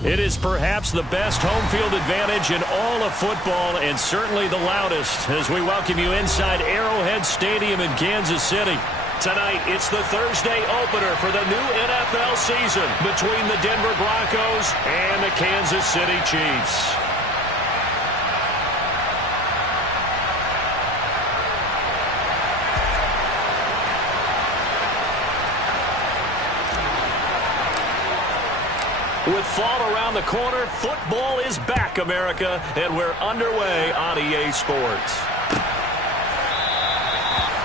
It is perhaps the best home field advantage in all of football and certainly the loudest as we welcome you inside Arrowhead Stadium in Kansas City. Tonight, it's the Thursday opener for the new NFL season between the Denver Broncos and the Kansas City Chiefs. With fall around the corner, football is back, America, and we're underway on EA Sports.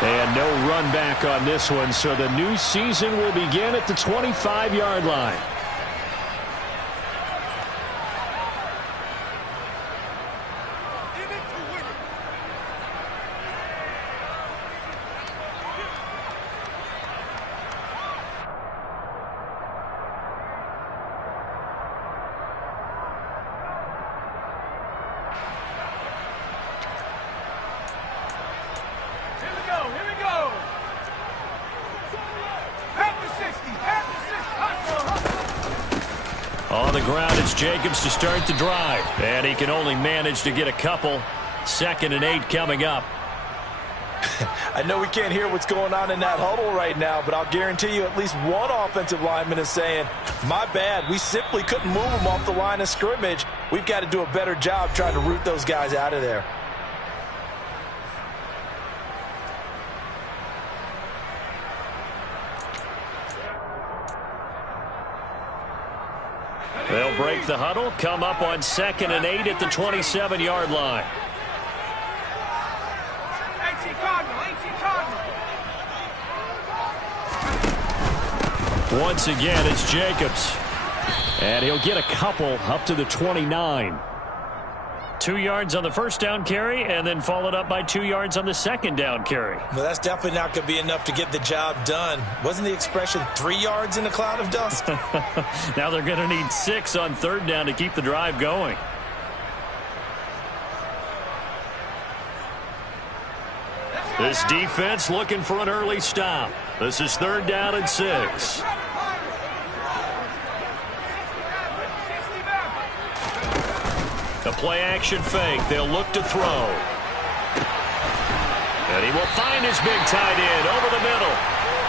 And no run back on this one, so the new season will begin at the 25-yard line. On the ground, it's Jacobs to start the drive. And he can only manage to get a couple. 2nd and 8 coming up. I know we can't hear what's going on in that huddle right now, but I'll guarantee you at least one offensive lineman is saying, my bad, we simply couldn't move them off the line of scrimmage. We've got to do a better job trying to root those guys out of there. They'll break the huddle, come up on 2nd and 8 at the 27-yard line. Once again, it's Jacobs. And he'll get a couple up to the 29. 2 yards on the first down carry, and then followed up by 2 yards on the second down carry. Well, that's definitely not going to be enough to get the job done. Wasn't the expression 3 yards in a cloud of dust? Now they're going to need 6 on 3rd down to keep the drive going. This defense looking for an early stop. This is 3rd down and 6. A play-action fake. They'll look to throw. And he will find his big tight end over the middle.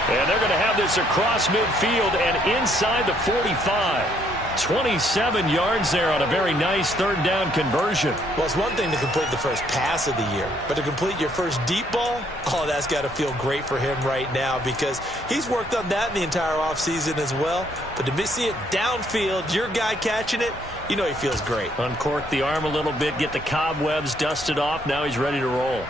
And they're going to have this across midfield and inside the 45. 27 yards there on a very nice 3rd down conversion. Well, it's one thing to complete the first pass of the year, but to complete your first deep ball, oh, that's got to feel great for him right now because he's worked on that in the entire offseason as well. But to see it downfield, your guy catching it, you know he feels great. Uncork the arm a little bit, get the cobwebs dusted off. Now he's ready to roll.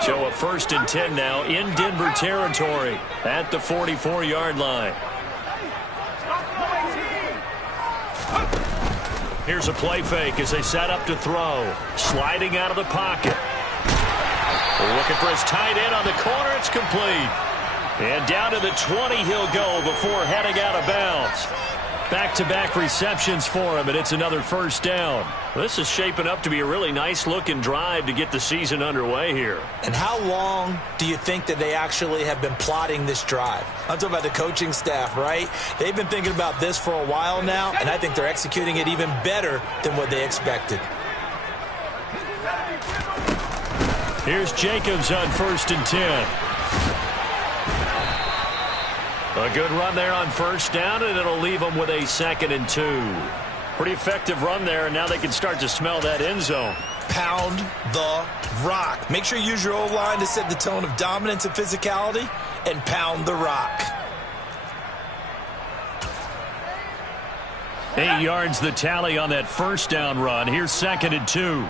So a 1st and 10 now in Denver territory at the 44-yard line. Here's a play fake as they set up to throw. Sliding out of the pocket. Looking for his tight end on the corner. It's complete. And down to the 20 he'll go before heading out of bounds. Back-to-back receptions for him, and it's another 1st down. This is shaping up to be a really nice-looking drive to get the season underway here. And how long do you think that they actually have been plotting this drive? I'm talking about the coaching staff, right? They've been thinking about this for a while now, and I think they're executing it even better than what they expected. Here's Jacobs on 1st and 10. A good run there on 1st down, and it'll leave them with a 2nd and 2. Pretty effective run there, and now they can start to smell that end zone. Pound the rock. Make sure you use your O-line to set the tone of dominance and physicality, and pound the rock. 8 yards the tally on that 1st down run. Here's 2nd and 2.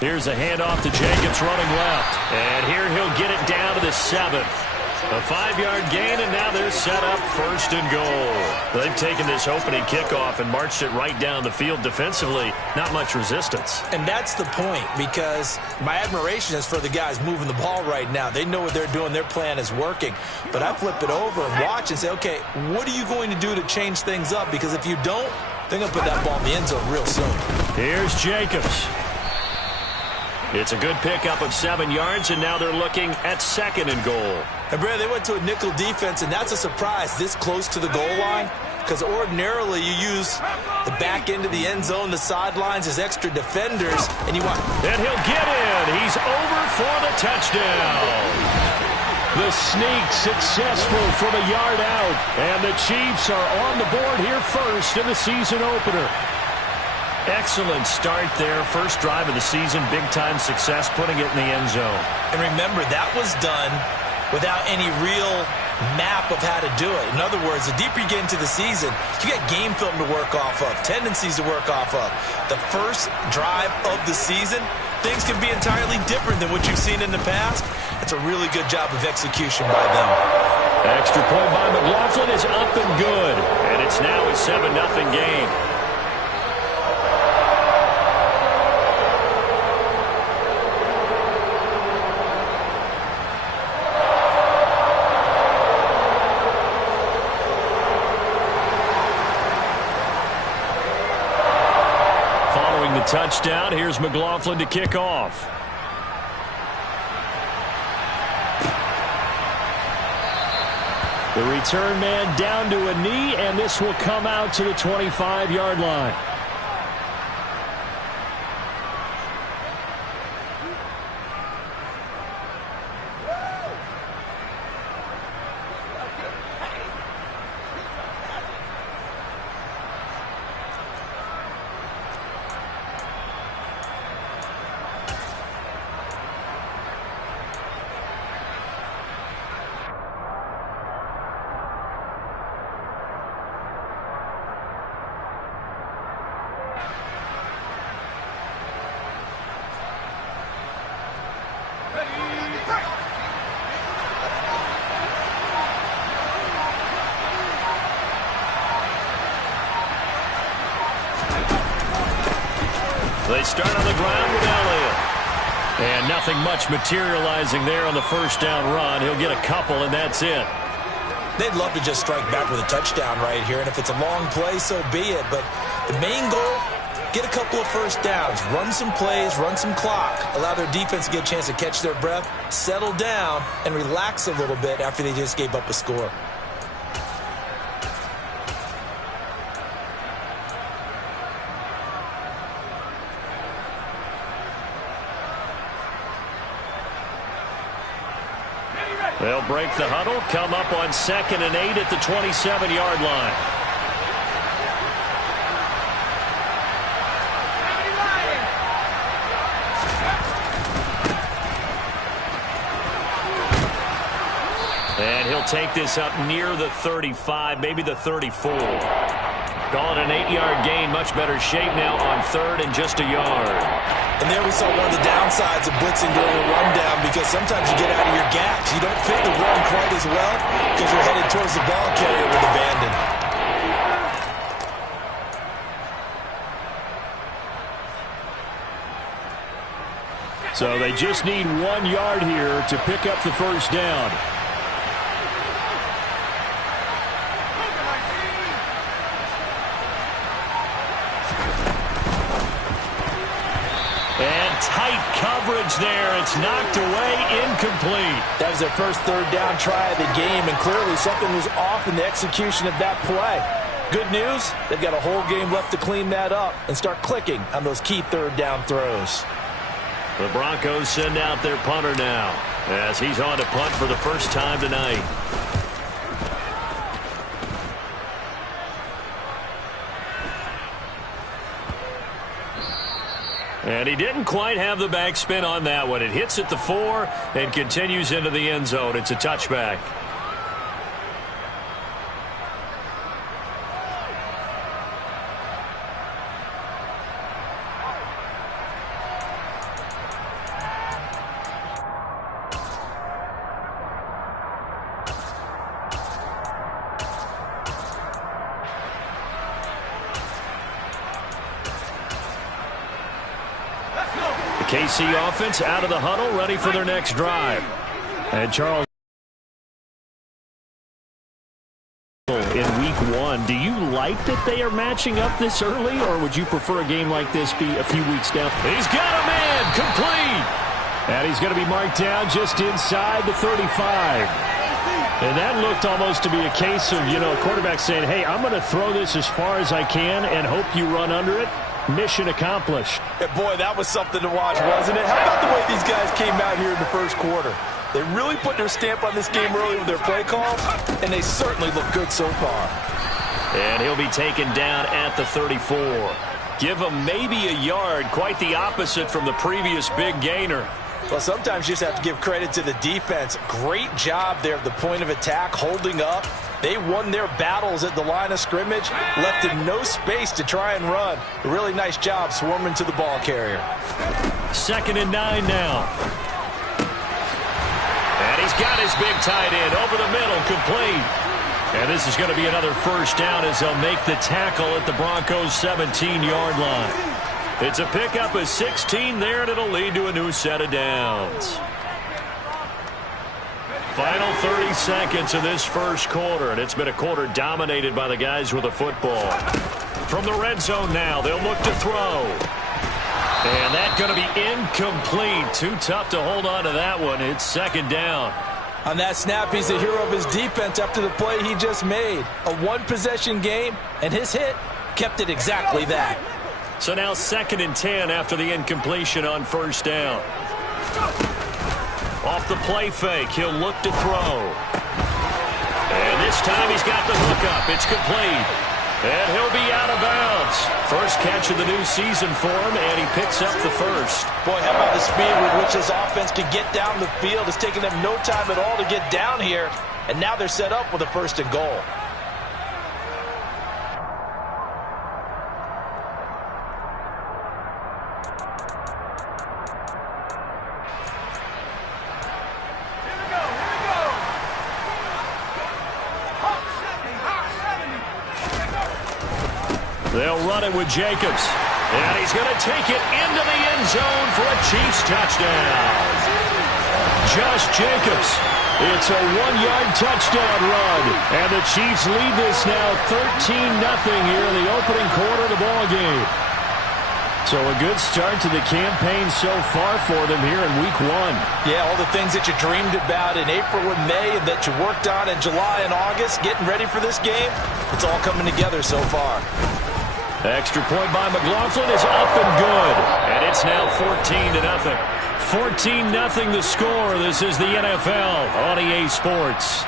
Here's a handoff to Jacobs running left. And here he'll get it down to the 7. A 5-yard gain, and now they're set up 1st and goal. They've taken this opening kickoff and marched it right down the field defensively. Not much resistance. And that's the point, because my admiration is for the guys moving the ball right now. They know what they're doing. Their plan is working. But I flip it over and watch and say, okay, what are you going to do to change things up? Because if you don't, they're going to put that ball in the end zone real soon. Here's Jacobs. It's a good pickup of 7 yards, and now they're looking at 2nd and goal. And, Brad, they went to a nickel defense, and that's a surprise this close to the goal line, because ordinarily you use the back end of the end zone, the sidelines as extra defenders, and you want... And he'll get in. He's over for the touchdown. The sneak successful from a yard out, and the Chiefs are on the board here first in the season opener. Excellent start there. First drive of the season, big-time success, putting it in the end zone. And remember, that was done without any real map of how to do it. In other words, the deeper you get into the season, you got game film to work off of, tendencies to work off of. The first drive of the season, things can be entirely different than what you've seen in the past. It's a really good job of execution by them. Extra point by McLaughlin is up and good. And it's now a 7-0 game. Touchdown. Here's McLaughlin to kick off. The return man down to a knee, and this will come out to the 25-yard line. They start on the ground with Elliott. And nothing much materializing there on the first down run. He'll get a couple, and that's it. They'd love to just strike back with a touchdown right here, and if it's a long play, so be it. But the main goal, get a couple of first downs, run some plays, run some clock, allow their defense to get a chance to catch their breath, settle down, and relax a little bit after they just gave up a score. They'll break the huddle, come up on 2nd and 8 at the 27-yard line. And he'll take this up near the 35, maybe the 34. Call it an 8-yard gain, much better shape now on 3rd and just a yard. And there we saw one of the downsides of blitzing during a rundown, because sometimes you get out of your gaps. You don't fit the run quite as well because you're headed towards the ball carrier with abandon. So they just need 1 yard here to pick up the first down. Tight coverage there. It's knocked away, incomplete. That was their first 3rd down try of the game, and clearly something was off in the execution of that play. Good news, they've got a whole game left to clean that up and start clicking on those key 3rd down throws. The Broncos send out their punter now as he's on to punt for the first time tonight. And he didn't quite have the backspin on that one. It hits at the 4 and continues into the end zone. It's a touchback. KC offense out of the huddle, ready for their next drive. And Charles, in week 1, do you like that they are matching up this early, or would you prefer a game like this be a few weeks down? He's got a man, complete. And he's going to be marked down just inside the 35. And that looked almost to be a case of, a quarterback saying, hey, I'm going to throw this as far as I can and hope you run under it. Mission accomplished. And boy, that was something to watch, wasn't it? How about the way these guys came out here in the first quarter? They really put their stamp on this game early with their play calls, and they certainly look good so far. And he'll be taken down at the 34. Give him maybe a yard, quite the opposite from the previous big gainer. Well, sometimes you just have to give credit to the defense. Great job there at the point of attack, holding up. They won their battles at the line of scrimmage, left him no space to try and run. A really nice job swarming to the ball carrier. 2nd and 9 now. And he's got his big tight end over the middle, complete. And this is going to be another first down as they'll make the tackle at the Broncos' 17-yard line. It's a pickup of 16 there, and it'll lead to a new set of downs. Final 30 seconds of this first quarter, and it's been a quarter dominated by the guys with the football. From the red zone now, they'll look to throw. And that's going to be incomplete. Too tough to hold on to that one. It's 2nd down. On that snap, he's the hero of his defense after the play he just made. A one-possession game, and his hit kept it exactly that. So now 2nd and 10 after the incompletion on first down. Off the play fake, he'll look to throw. And this time he's got the hookup. It's complete. And he'll be out of bounds. First catch of the new season for him, and he picks up the first. Boy, how about the speed with which this offense can get down the field? It's taken them no time at all to get down here. And now they're set up with a 1st and goal. They'll run it with Jacobs. And he's going to take it into the end zone for a Chiefs touchdown. Josh Jacobs. It's a 1-yard touchdown run. And the Chiefs lead this now 13-0 here in the opening quarter of the ballgame. So a good start to the campaign so far for them here in week 1. Yeah, all the things that you dreamed about in April and May and that you worked on in July and August, getting ready for this game, it's all coming together so far. Extra point by McLaughlin is up and good. And it's now 14-0. 14-0 the score. This is the NFL on EA Sports.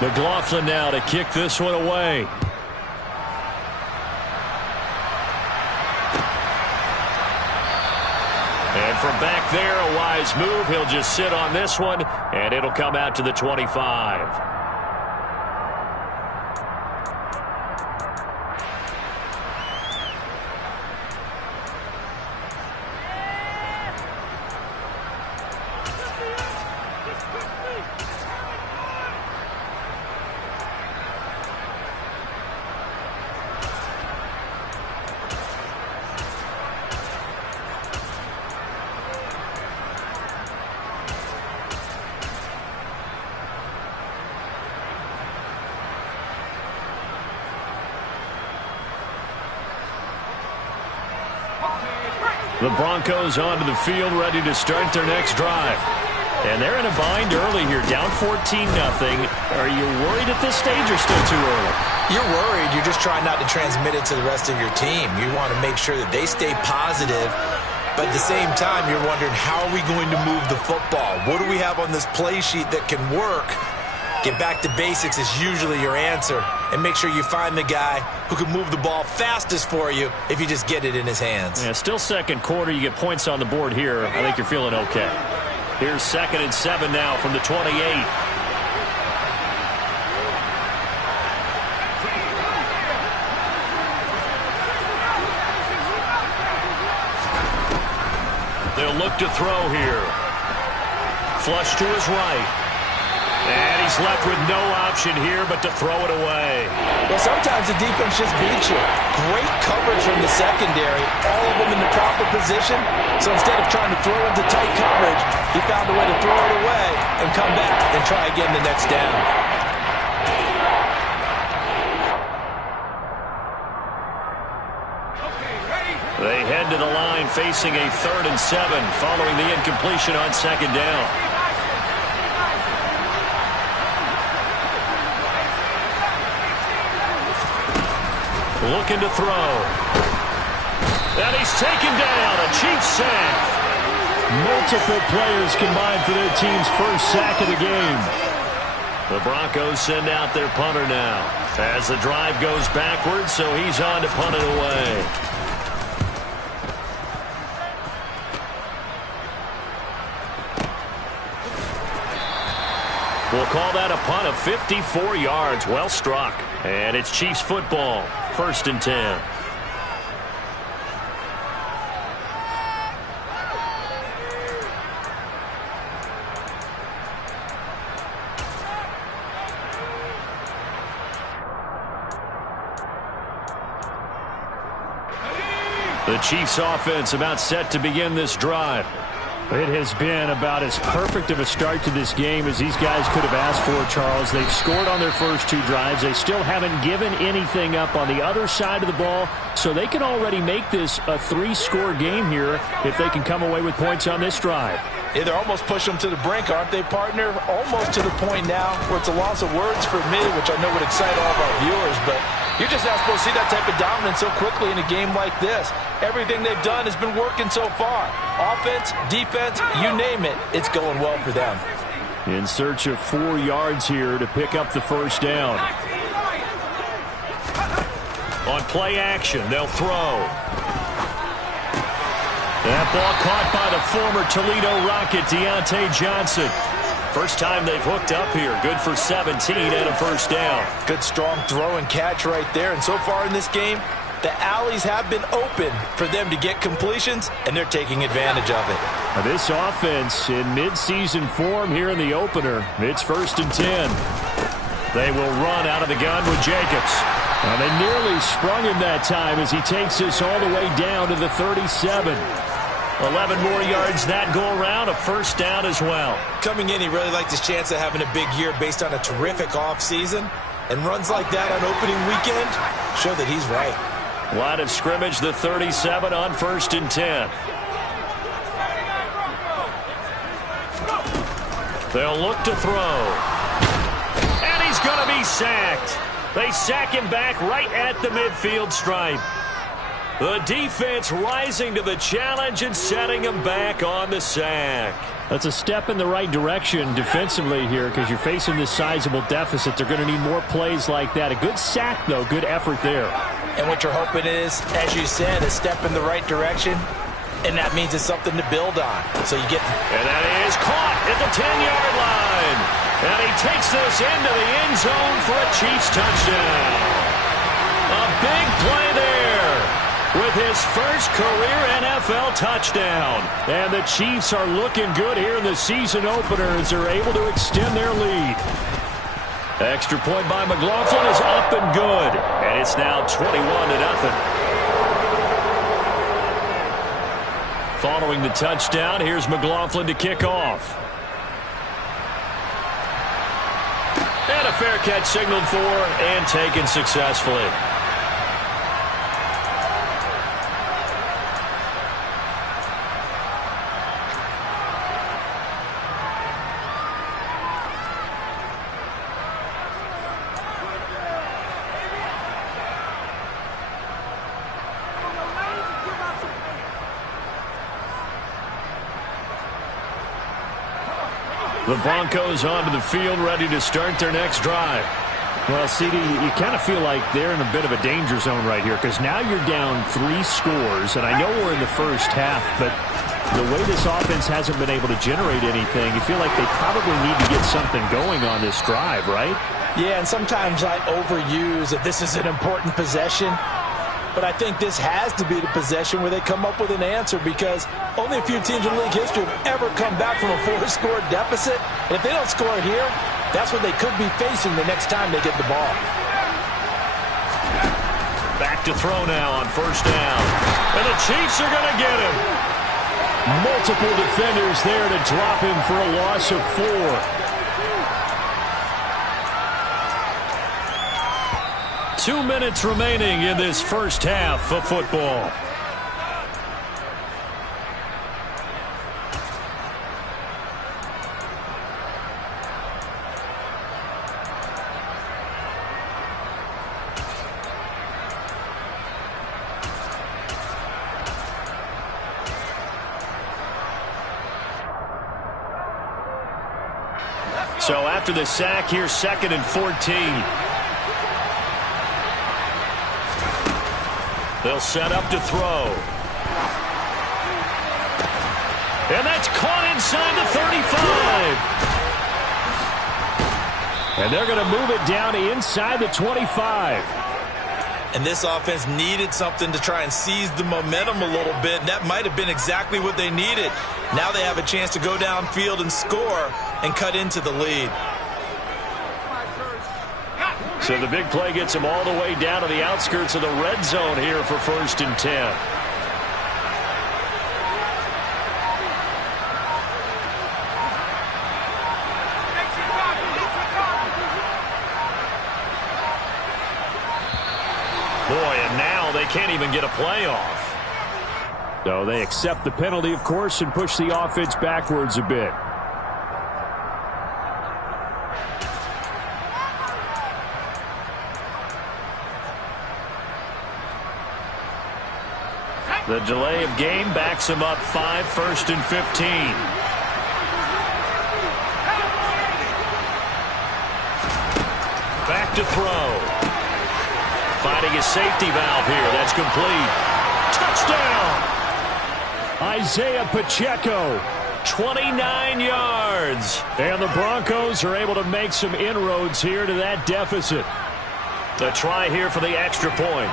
McLaughlin now to kick this one away. And from back there, a wise move. He'll just sit on this one, and it'll come out to the 25. The Broncos onto the field, ready to start their next drive. And they're in a bind early here, down 14-0. Are you worried at this stage or still too early? You're worried. You're just trying not to transmit it to the rest of your team. You want to make sure that they stay positive. But at the same time, you're wondering, how are we going to move the football? What do we have on this play sheet that can work? Get back to basics is usually your answer. And make sure you find the guy who can move the ball fastest for you if you just get it in his hands. Yeah, still second quarter. You get points on the board here. I think you're feeling okay. Here's 2nd and 7 now from the 28. They'll look to throw here. Flush to his right. And he's left with no option here but to throw it away. Well, sometimes the defense just beats you. Great coverage from the secondary, all of them in the proper position. So instead of trying to throw into tight coverage, he found a way to throw it away and come back and try again the next down. They head to the line facing a 3rd and 7 following the incompletion on 2nd down. Looking to throw. And he's taken down. A Chiefs sack. Multiple players combined for their team's first sack of the game. The Broncos send out their punter now as the drive goes backwards, so he's on to punt it away. We'll call that a punt of 54 yards. Well struck. And it's Chiefs football. 1st and 10. The Chiefs offense about set to begin this drive. It has been about as perfect of a start to this game as these guys could have asked for, Charles. They've scored on their first 2 drives. They still haven't given anything up on the other side of the ball, so they can already make this a 3-score game here if they can come away with points on this drive. Yeah, they're almost pushing them to the brink, aren't they, partner? Almost to the point now where it's a loss of words for me, which I know would excite all of our viewers, but you're just not supposed to see that type of dominance so quickly in a game like this. Everything they've done has been working so far. Offense, defense, you name it, it's going well for them. In search of 4 yards here to pick up the first down. On play action, they'll throw. That ball caught by the former Toledo Rocket, Deontay Johnson. First time they've hooked up here. Good for 17 and a first down. Good strong throw and catch right there. And so far in this game, the alleys have been open for them to get completions, and they're taking advantage of it. Now this offense in midseason form here in the opener. It's 1st and 10. They will run out of the gun with Jacobs. Well, they nearly sprung him that time as he takes this all the way down to the 37. 11 more yards that go around, a first down as well. Coming in, he really liked his chance of having a big year based on a terrific offseason. And runs like that on opening weekend show that he's right. Line of scrimmage, the 37 on 1st and 10. They'll look to throw. And he's going to be sacked. They sack him back right at the midfield stripe. The defense rising to the challenge and setting him back on the sack. That's a step in the right direction defensively here because you're facing this sizable deficit. They're going to need more plays like that. A good sack, though. Good effort there. And what you're hoping is, as you said, a step in the right direction, and that means it's something to build on. So you get... And that is caught at the 10-yard line. And he takes this into the end zone for a Chiefs touchdown. A big play there with his first career NFL touchdown. And the Chiefs are looking good here in the season opener as they're able to extend their lead. Extra point by McLaughlin is up and good. And it's now 21-0. Following the touchdown, here's McLaughlin to kick off. And a fair catch signaled for and taken successfully. The Broncos onto the field, ready to start their next drive. Well, CD, you kind of feel like they're in a bit of a danger zone right here because now you're down 3 scores, and I know we're in the first half, but the way this offense hasn't been able to generate anything, you feel like they probably need to get something going on this drive, right? Yeah, and sometimes I overuse that this is an important possession. But I think this has to be the possession where they come up with an answer because only a few teams in league history have ever come back from a 4-score deficit. And if they don't score here, That's what they could be facing the next time they get the ball. Back to throw now on first down. And the Chiefs are going to get him. Multiple defenders there to drop him for a loss of 4. 2 minutes remaining in this first half of football. So after the sack, here's 2nd and 14. They'll set up to throw. And that's caught inside the 35. And they're going to move it down inside the 25. And this offense needed something to try and seize the momentum a little bit, and that might have been exactly what they needed. Now they have a chance to go downfield and score and cut into the lead. So the big play gets him all the way down to the outskirts of the red zone here for 1st and 10. Boy, and now they can't even get a play off. So they accept the penalty, of course, and push the offense backwards a bit. The delay of game backs him up 5, 1st and 15. Back to throw. Finding his safety valve here. That's complete. Touchdown! Isaiah Pacheco. 29 yards. And the Broncos are able to make some inroads here to that deficit. The try here for the extra point.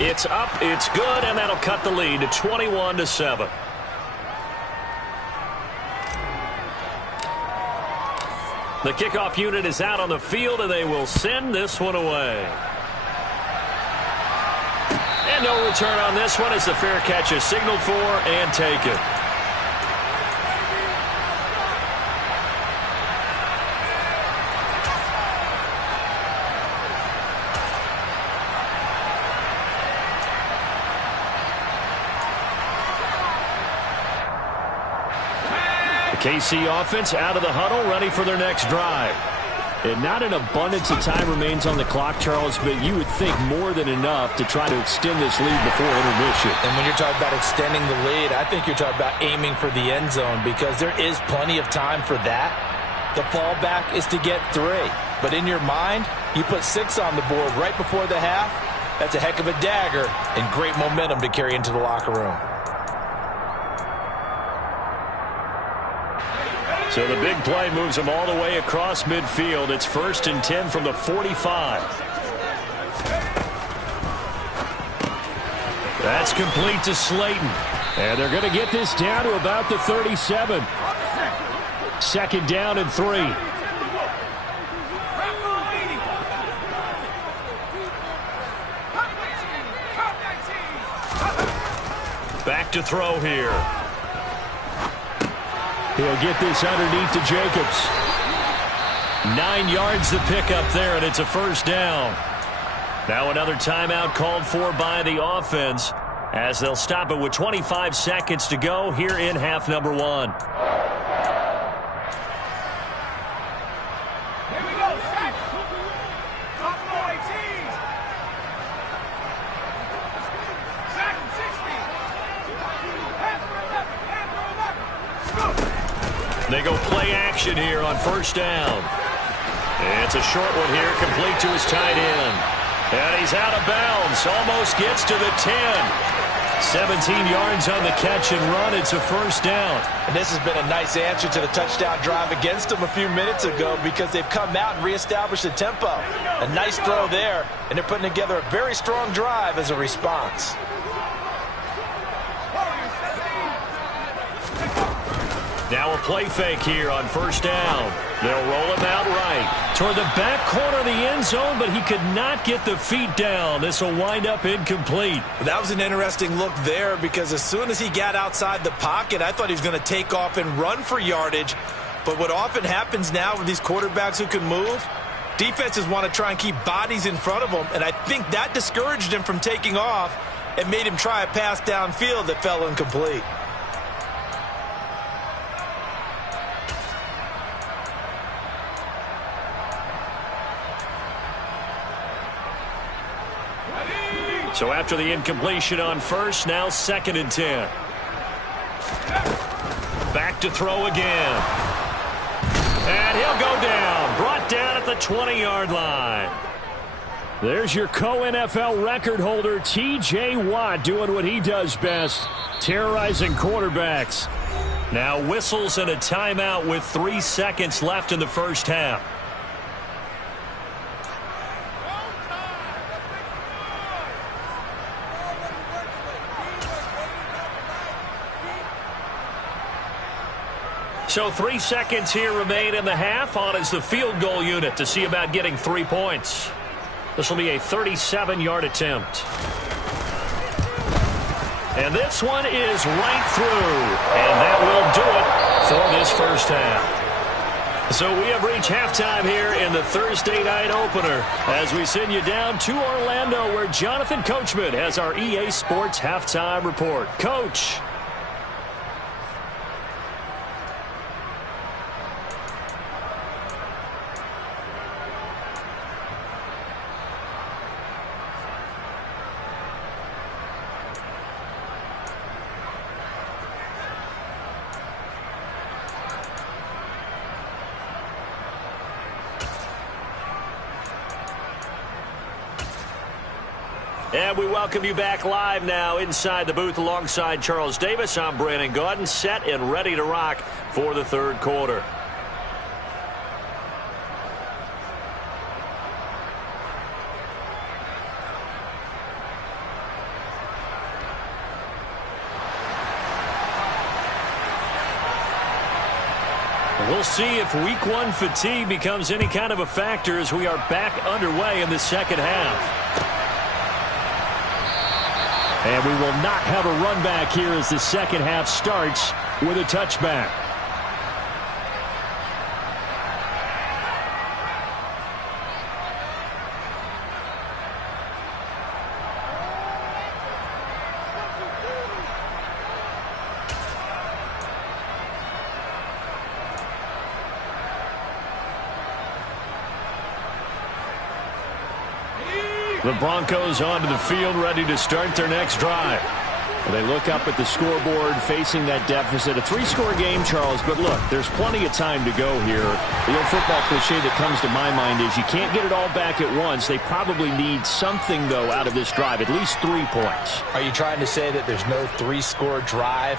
It's up, it's good, and that'll cut the lead to 21-7. The kickoff unit is out on the field, and they will send this one away. And no return on this one as the fair catch is signaled for and taken. KC offense out of the huddle, ready for their next drive. And not an abundance of time remains on the clock, Charles, but you would think more than enough to try to extend this lead before intermission. And when you're talking about extending the lead, I think you're talking about aiming for the end zone because there is plenty of time for that. The fallback is to get 3. But in your mind, you put 6 on the board right before the half. That's a heck of a dagger and great momentum to carry into the locker room. So the big play moves them all the way across midfield. It's 1st and 10 from the 45. That's complete to Slayton. And they're going to get this down to about the 37. 2nd down and 3. Back to throw here. He'll get this underneath to Jacobs. 9 yards to pick up there, and it's a 1st down. Now another timeout called for by the offense as they'll stop it with 25 seconds to go here in half number 1. They go play action here on 1st down. It's a short one here, complete to his tight end. And he's out of bounds, almost gets to the 10. 17 yards on the catch and run. It's a 1st down. And this has been a nice answer to the touchdown drive against them a few minutes ago because they've come out and reestablished the tempo. A nice throw there, and they're putting together a very strong drive as a response. Now a play fake here on first down. They'll roll him out right toward the back corner of the end zone, but he could not get the feet down. This will wind up incomplete. That was an interesting look there because as soon as he got outside the pocket, I thought he was going to take off and run for yardage. But what often happens now with these quarterbacks who can move, defenses want to try and keep bodies in front of them, and I think that discouraged him from taking off and made him try a pass downfield that fell incomplete. So after the incompletion on first, now 2nd and 10. Back to throw again. And he'll go down. Brought down at the 20-yard line. There's your co-NFL record holder, T.J. Watt, doing what he does best, terrorizing quarterbacks. Now whistles and a timeout with 3 seconds left in the first half. So 3 seconds here remain in the half. On is the field goal unit to see about getting 3 points. This will be a 37-yard attempt. And this one is right through. And that will do it for this first half. So we have reached halftime here in the Thursday night opener as we send you down to Orlando where Jonathan Coachman has our EA Sports halftime report. Coach. And we welcome you back live now inside the booth alongside Charles Davis. I'm Brandon Gaudin, set and ready to rock for the third quarter. We'll see if week 1 fatigue becomes any kind of a factor as we are back underway in the second half. And we will not have a run back here as the second half starts with a touchback. The Broncos onto the field, ready to start their next drive. They look up at the scoreboard, facing that deficit. A 3-score game, Charles, but look, there's plenty of time to go here. The old football cliche that comes to my mind is you can't get it all back at once. They probably need something, though, out of this drive, at least 3 points. Are you trying to say that there's no 3-score drive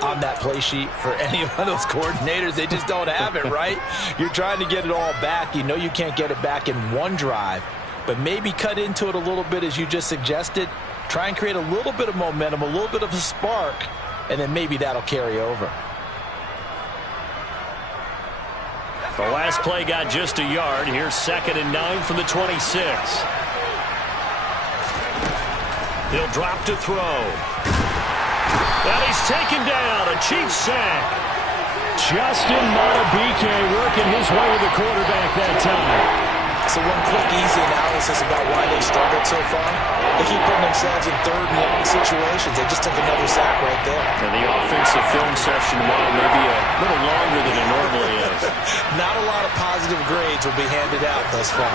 on that play sheet for any of those coordinators? They just don't have it, right? You're trying to get it all back. You know you can't get it back in one drive. But maybe cut into it a little bit as you just suggested. Try and create a little bit of momentum, a little bit of a spark, and then maybe that'll carry over. The last play got just a yard. Here's 2nd and 9 from the 26. He'll drop to throw. And he's taken down. A Chiefs sack. Justin Madubuike working his way to the quarterback that time. So one quick, easy analysis about why they struggled so far. They keep putting themselves in 3rd and long situations. They just took another sack right there. And the offensive film session, well, maybe a little longer than it normally is. Not a lot of positive grades will be handed out thus far.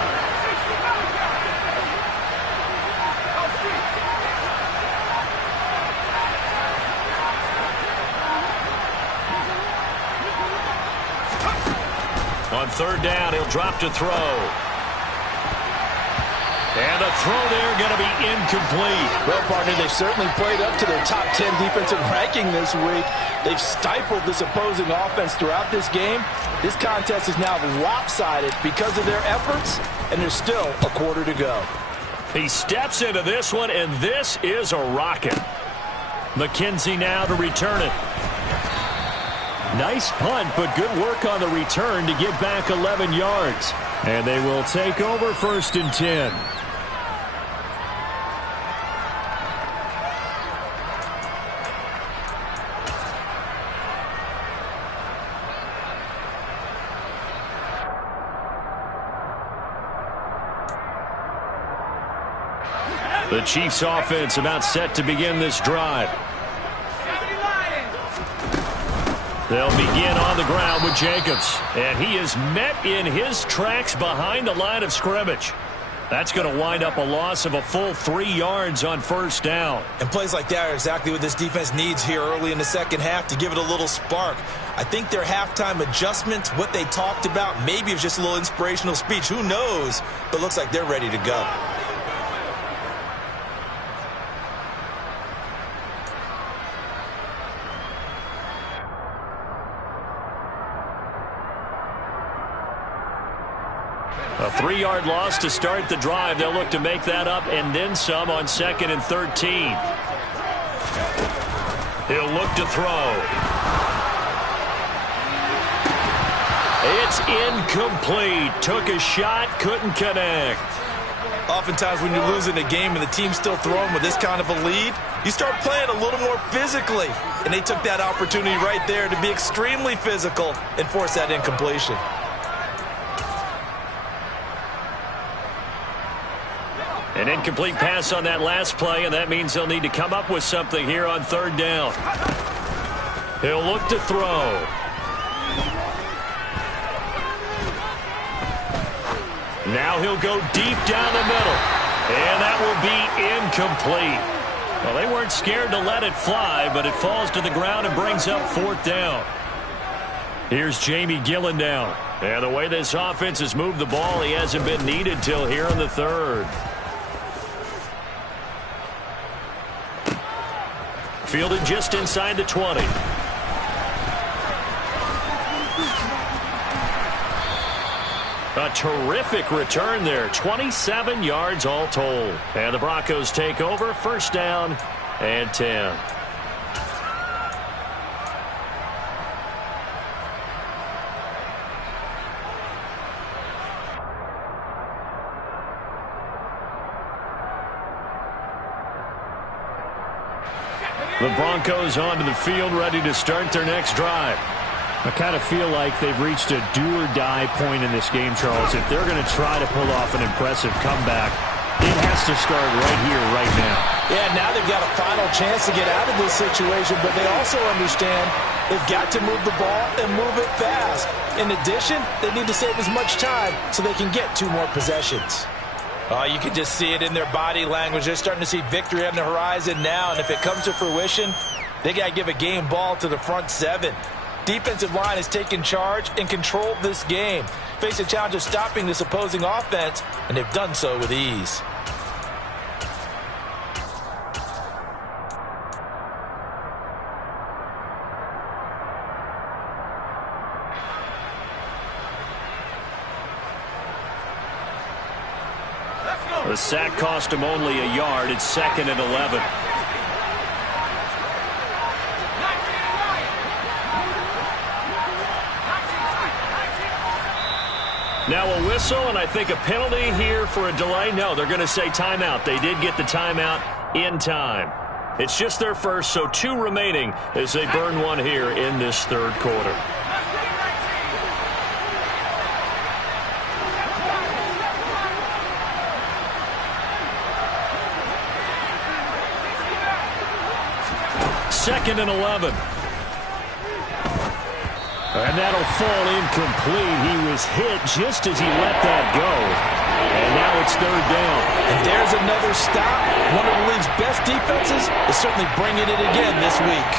On 3rd down, he'll drop to throw. And the throw there going to be incomplete. Well, partner, they've certainly played up to their top 10 defensive ranking this week. They've stifled this opposing offense throughout this game. This contest is now lopsided because of their efforts, and there's still a quarter to go. He steps into this one, and this is a rocket. McKenzie now to return it. Nice punt, but good work on the return to get back 11 yards. And they will take over 1st and 10. The Chiefs offense about set to begin this drive. They'll begin on the ground with Jacobs. And he is met in his tracks behind the line of scrimmage. That's going to wind up a loss of a full 3 yards on 1st down. And plays like that are exactly what this defense needs here early in the second half to give it a little spark. I think their halftime adjustments, what they talked about, maybe it was just a little inspirational speech. Who knows? But it looks like they're ready to go. A 3-yard loss to start the drive. They'll look to make that up and then some on 2nd and 13. He'll look to throw. It's incomplete. Took a shot, couldn't connect. Oftentimes when you're losing a game and the team's still throwing with this kind of a lead, you start playing a little more physically. And they took that opportunity right there to be extremely physical and force that incompletion. An incomplete pass on that last play, and that means they'll need to come up with something here on 3rd down. He'll look to throw. Now he'll go deep down the middle, and that will be incomplete. Well, they weren't scared to let it fly, but it falls to the ground and brings up 4th down. Here's Jamie Gillen down. And the way this offense has moved the ball, he hasn't been needed till here in the 3rd. Fielded just inside the 20. A terrific return there. 27 yards all told. And the Broncos take over. 1st down and 10. The Broncos onto the field, ready to start their next drive. I kind of feel like they've reached a do-or-die point in this game, Charles. If they're going to try to pull off an impressive comeback, it has to start right here, right now. Yeah, now they've got a final chance to get out of this situation, but they also understand they've got to move the ball and move it fast. In addition, they need to save as much time so they can get 2 more possessions. Oh, you can just see it in their body language. They're starting to see victory on the horizon now, and if it comes to fruition, they got to give a game ball to the front 7. Defensive line has taken charge and controlled this game. Face a challenge of stopping this opposing offense, and they've done so with ease. The sack cost him only a yard. It's 2nd and 11. Now a whistle, and I think a penalty here for a delay. No, they're going to say timeout. They did get the timeout in time. It's just their first, so 2 remaining as they burn one here in this 3rd quarter. Second and 11. And that'll fall incomplete. He was hit just as he let that go. And now it's 3rd down. And there's another stop. One of the league's best defenses is certainly bringing it again this week.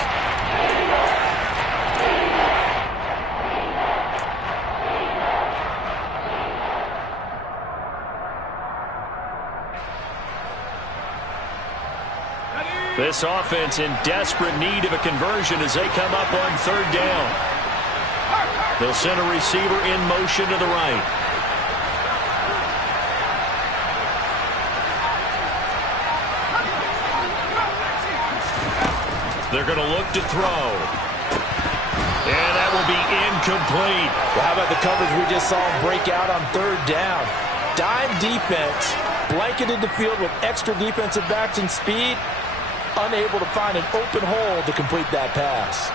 This offense in desperate need of a conversion as they come up on 3rd down. They'll send a receiver in motion to the right. They're going to look to throw. And that incomplete. Well, how about the coverage we just saw him break out on third down? Dime defense, blanketed the field with extra defensive backs and speed, unable to find an open hole to complete that pass.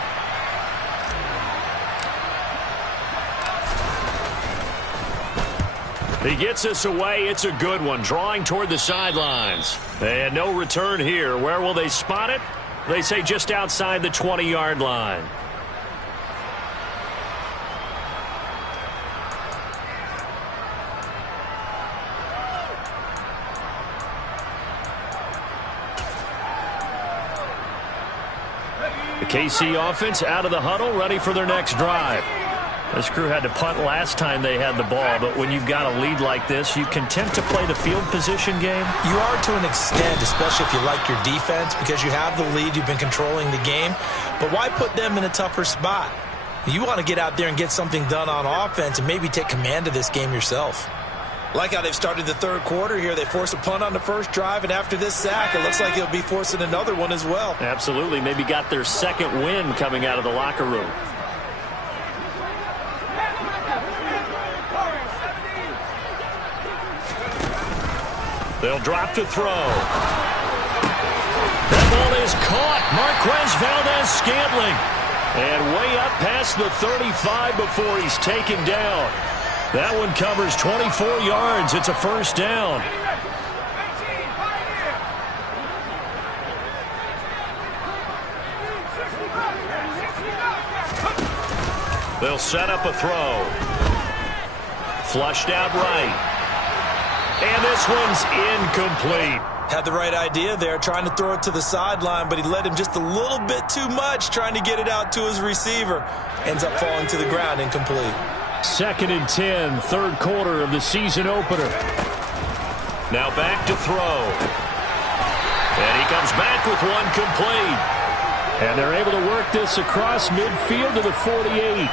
He gets us away. It's a good one, drawing toward the sidelines. And no return here. Where will they spot it? They say just outside the 20-yard line. The KC offense out of the huddle, ready for their next drive. This crew had to punt last time they had the ball, but when you've got a lead like this, you content to play the field position game? You are to an extent, especially if you like your defense, because you have the lead, you've been controlling the game. But why put them in a tougher spot? You want to get out there and get something done on offense and maybe take command of this game yourself. Like how they've started the third quarter here. They force a punt on the first drive, and after this sack, it looks like they'll be forcing another one as well. Absolutely. Maybe got their second win coming out of the locker room. They'll drop to throw. That ball is caught. Marquez Valdez-Scantling. And way up past the 35 before he's taken down. That one covers 24 yards. It's a first down. They'll set up a throw. Flushed out right. And this one's incomplete. Had the right idea there, trying to throw it to the sideline, but he led him just a little bit too much, trying to get it out to his receiver. Ends up falling to the ground, incomplete. 2nd and 10, third quarter of the season opener. Now back to throw. And he comes back with one complete. And they're able to work this across midfield to the 48.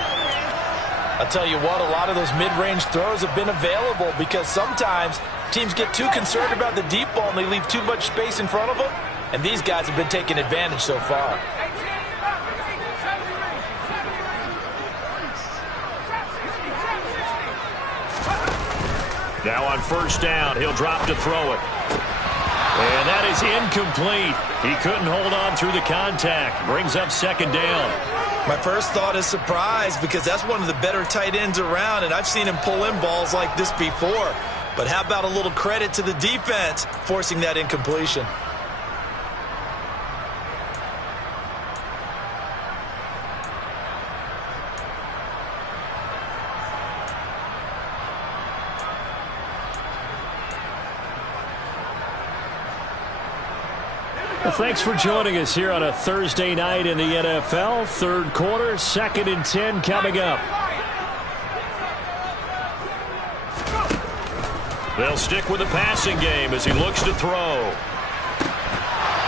I'll tell you what, a lot of those mid-range throws have been available because sometimes teams get too concerned about the deep ball and they leave too much space in front of them. And these guys have been taking advantage so far. Now on first down, he'll drop to throw it. And that is incomplete. He couldn't hold on through the contact. Brings up second down. My first thought is surprise because that's one of the better tight ends around, and I've seen him pull in balls like this before. But how about a little credit to the defense forcing that incompletion? Well, thanks for joining us here on a Thursday night in the NFL. Third quarter, 2nd and 10 coming up. They'll stick with the passing game as he looks to throw.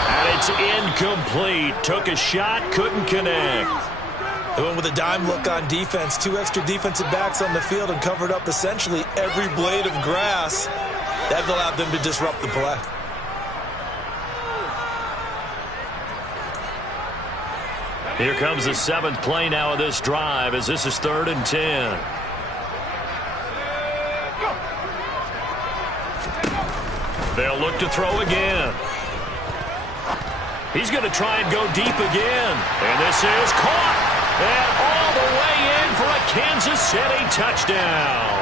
And it's incomplete. Took a shot, couldn't connect. They went with a dime look on defense. 2 extra defensive backs on the field and covered up essentially every blade of grass. That allowed them to disrupt the play. Here comes the 7th play now of this drive as this is 3rd and 10. They'll look to throw again. He's going to try and go deep again. And this is caught. And all the way in for a Kansas City touchdown.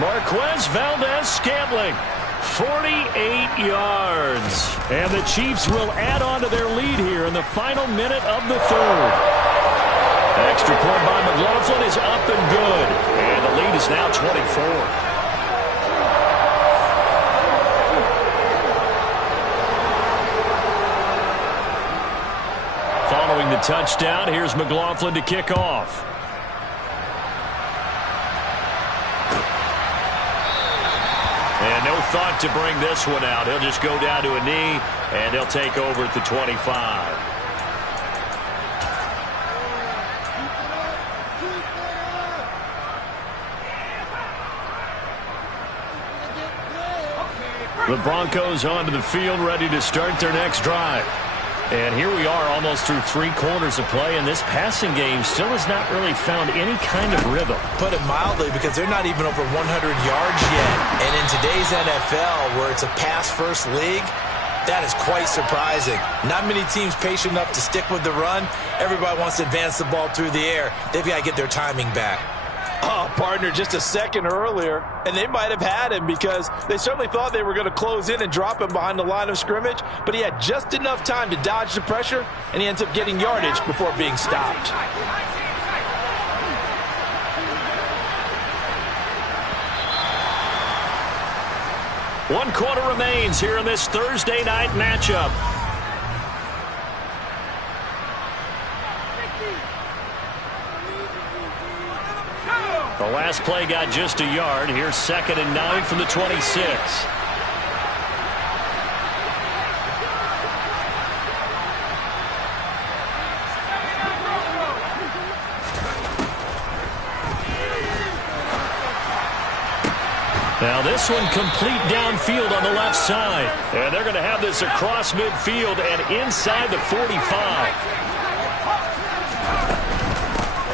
Marquez Valdez-Scantling. 48 yards. And the Chiefs will add on to their lead here in the final minute of the third. Extra point by McLaughlin is up and good. And the lead is now 24. Following the touchdown, here's McLaughlin to kick off. And no thought to bring this one out. He'll just go down to a knee, and they'll take over at the 25. The Broncos onto the field, ready to start their next drive. And here we are almost through 3 quarters of play, and this passing game still has not really found any kind of rhythm. Put it mildly, because they're not even over 100 yards yet. And in today's NFL, where it's a pass-first league, that is quite surprising. Not many teams patient enough to stick with the run. Everybody wants to advance the ball through the air. They've got to get their timing back. Oh, partner, just a second earlier, and they might have had him because they certainly thought they were going to close in and drop him behind the line of scrimmage, but he had just enough time to dodge the pressure, and he ends up getting yardage before being stopped. One quarter remains here in this Thursday night matchup. The last play got just a yard. Here's 2nd and 9 from the 26. Now this one complete downfield on the left side. And they're going to have this across midfield and inside the 45.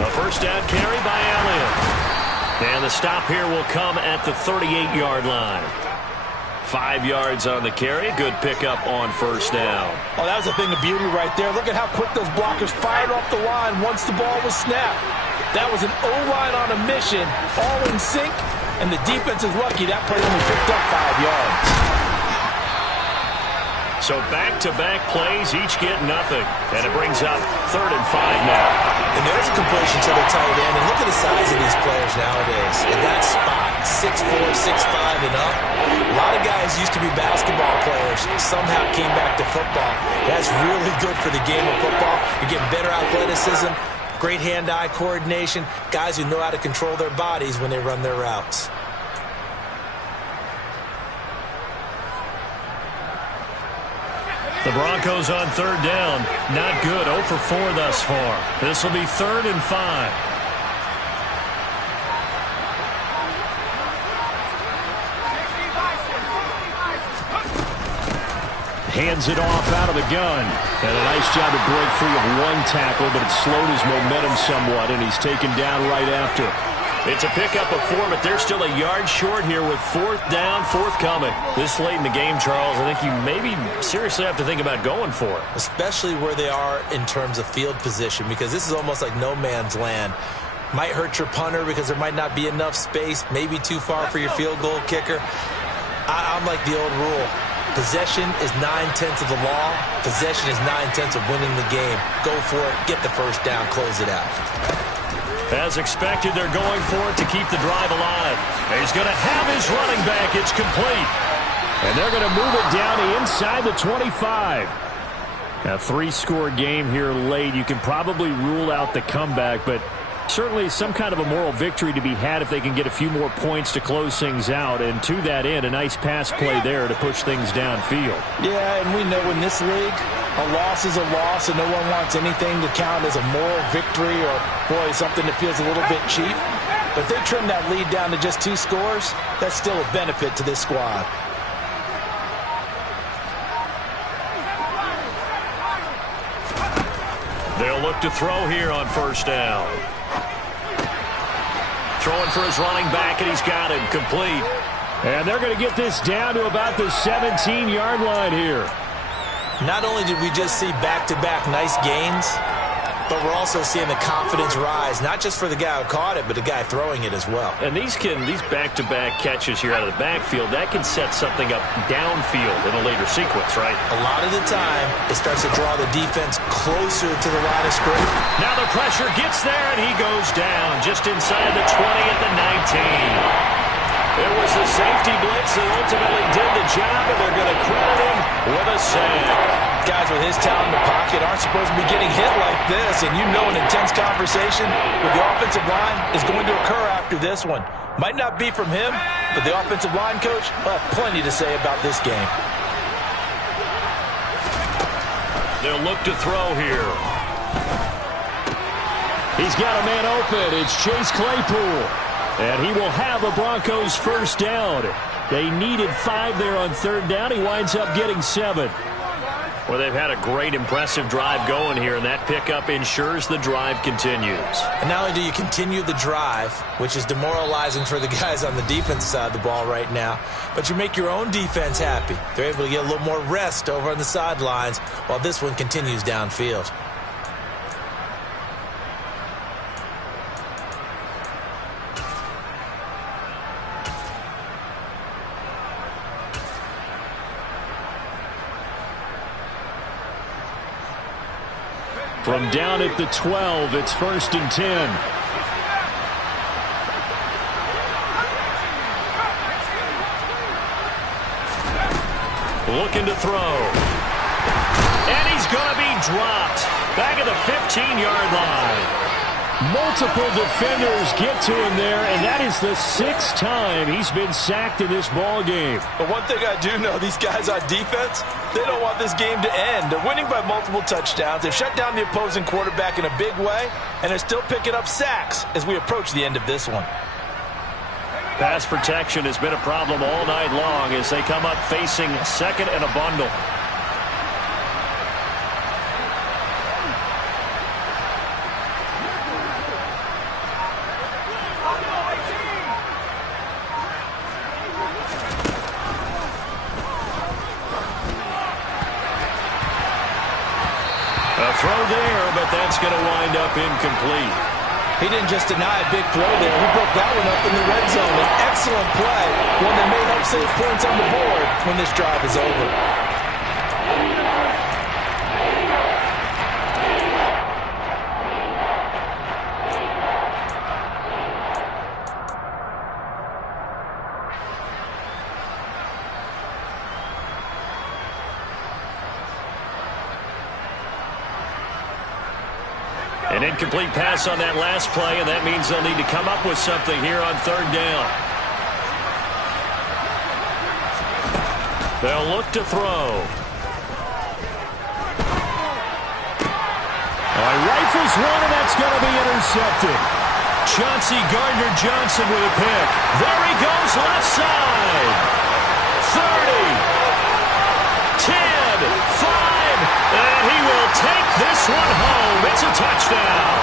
A first down carry by Elliott. And the stop here will come at the 38-yard line. 5 yards on the carry. Good pickup on first down. Oh, that was a thing of beauty right there. Look at how quick those blockers fired off the line once the ball was snapped. That was an O-line on a mission, all in sync, and the defense is lucky that play only picked up 5 yards. So back-to-back plays, each get nothing. And it brings up 3rd and 5 now. And there's a completion to the tight end. And look at the size of these players nowadays. In that spot, 6'4", 6'5", and up. A lot of guys used to be basketball players. Somehow came back to football. That's really good for the game of football. You're getting better athleticism, great hand-eye coordination, guys who know how to control their bodies when they run their routes. The Broncos on 3rd down. Not good. 0 for 4 thus far. This will be 3rd and 5. Hands it off out of the gun. And a nice job to break free of 1 tackle, but it slowed his momentum somewhat, and he's taken down right after. It's a pickup of 4, but they're still a yard short here with 4th down, forthcoming. This late in the game, Charles, I think you maybe seriously have to think about going for it. Especially where they are in terms of field position, because this is almost like no man's land. Might hurt your punter because there might not be enough space, maybe too far for your field goal kicker. I'm like the old rule. Possession is 9/10 of the law. Possession is 9/10 of winning the game. Go for it. Get the first down. Close it out. As expected, they're going for it to keep the drive alive. He's going to have his running back. It's complete. And they're going to move it down to inside the 25. A 3-score game here late. You can probably rule out the comeback, but certainly some kind of a moral victory to be had if they can get a few more points to close things out. And to that end, a nice pass play there to push things downfield. Yeah, and we know in this league, a loss is a loss, and no one wants anything to count as a moral victory or, boy, something that feels a little bit cheap. But if they trim that lead down to just 2 scores, that's still a benefit to this squad. They'll look to throw here on first down. Throwing for his running back, and he's got it complete. And they're going to get this down to about the 17-yard line here. Not only did we just see back-to-back nice gains, but we're also seeing the confidence rise, not just for the guy who caught it, but the guy throwing it as well. And these back-to-back catches here out of the backfield, that can set something up downfield in a later sequence, right? A lot of the time, it starts to draw the defense closer to the line of scrimmage. Now the pressure gets there, and he goes down just inside the 20 at the 19. It was the safety blitz that ultimately did the job, and they're going to credit him with a sack. Guys with his talent in the pocket aren't supposed to be getting hit like this, and you know an intense conversation with the offensive line is going to occur after this one. Might not be from him, but the offensive line coach will have plenty to say about this game. They'll look to throw here. He's got a man open. It's Chase Claypool. And he will have a Broncos first down. They needed 5 there on 3rd down. He winds up getting 7. Well, they've had a great, impressive drive going here, and that pickup ensures the drive continues. And not only do you continue the drive, which is demoralizing for the guys on the defense side of the ball right now, but you make your own defense happy. They're able to get a little more rest over on the sidelines while this one continues downfield. From down at the 12, it's 1st and 10. Looking to throw. And he's going to be dropped. Back at the 15-yard line. Multiple defenders get to him there, and that is the 6th time he's been sacked in this ball game. But one thing I do know, these guys on defense, they don't want this game to end. They're winning by multiple touchdowns. They've shut down the opposing quarterback in a big way, and they're still picking up sacks as we approach the end of this one. Pass protection has been a problem all night long as they come up facing second and a bundle. A throw there, but that's going to wind up incomplete. He didn't just deny a big throw there. He broke that one up in the red zone. An excellent play, one that may help save points on the board when this drive is over. An incomplete pass on that last play, and that means they'll need to come up with something here on 3rd down. They'll look to throw. Rifles one, and that's going to be intercepted. Chauncey Gardner-Johnson with a pick. There he goes, left side. 30, 10, 5, and he will take this one home. It's a touchdown.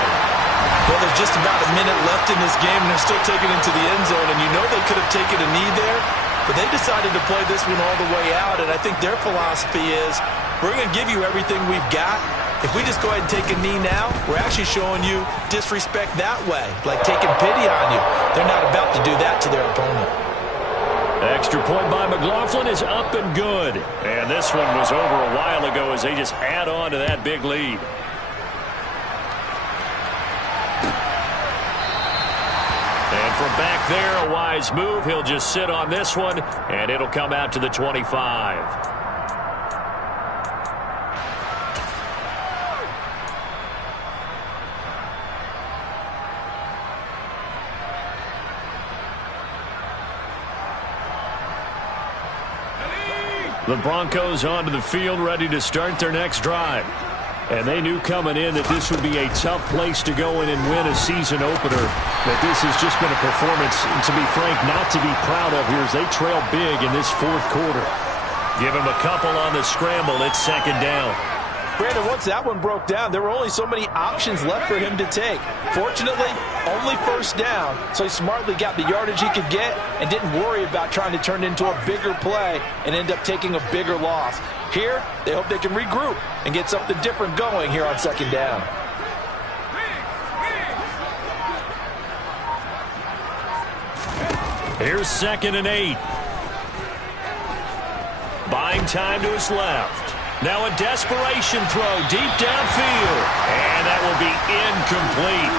Well, there's just about a minute left in this game, and they're still taking it to the end zone, and you know they could have taken a knee there, but they decided to play this one all the way out, and I think their philosophy is, we're going to give you everything we've got. If we just go ahead and take a knee now, we're actually showing you disrespect that way, like taking pity on you. They're not about to do that to their opponent. Extra point by McLaughlin is up and good. And this one was over a while ago as they just add on to that big lead. And from back there, a wise move. He'll just sit on this one, and it'll come out to the 25. The Broncos onto the field, ready to start their next drive. And they knew coming in that this would be a tough place to go in and win a season opener. That this has just been a performance, to be frank, not to be proud of here as they trail big in this 4th quarter. Give him a couple on the scramble. It's 2nd down. Brandon, once that one broke down, there were only so many options left for him to take. Fortunately, only 1st down, so he smartly got the yardage he could get and didn't worry about trying to turn it into a bigger play and end up taking a bigger loss. Here, they hope they can regroup and get something different going here on 2nd down. Here's 2nd and 8. Buying time to his left. Now a desperation throw deep downfield. And that will be incomplete.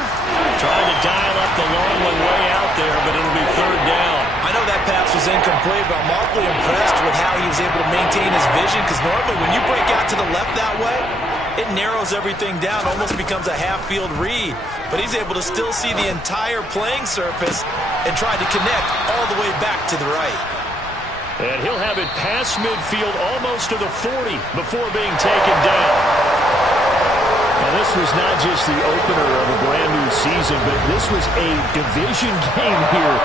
Trying to dial up the long one way out there, but it'll be 3rd down. I know that pass was incomplete, but I'm awfully impressed with how he was able to maintain his vision, because normally when you break out to the left that way, it narrows everything down, almost becomes a half-field read. But he's able to still see the entire playing surface and try to connect all the way back to the right. And he'll have it past midfield almost to the 40 before being taken down. Now, this was not just the opener of a brand new season, but this was a division game here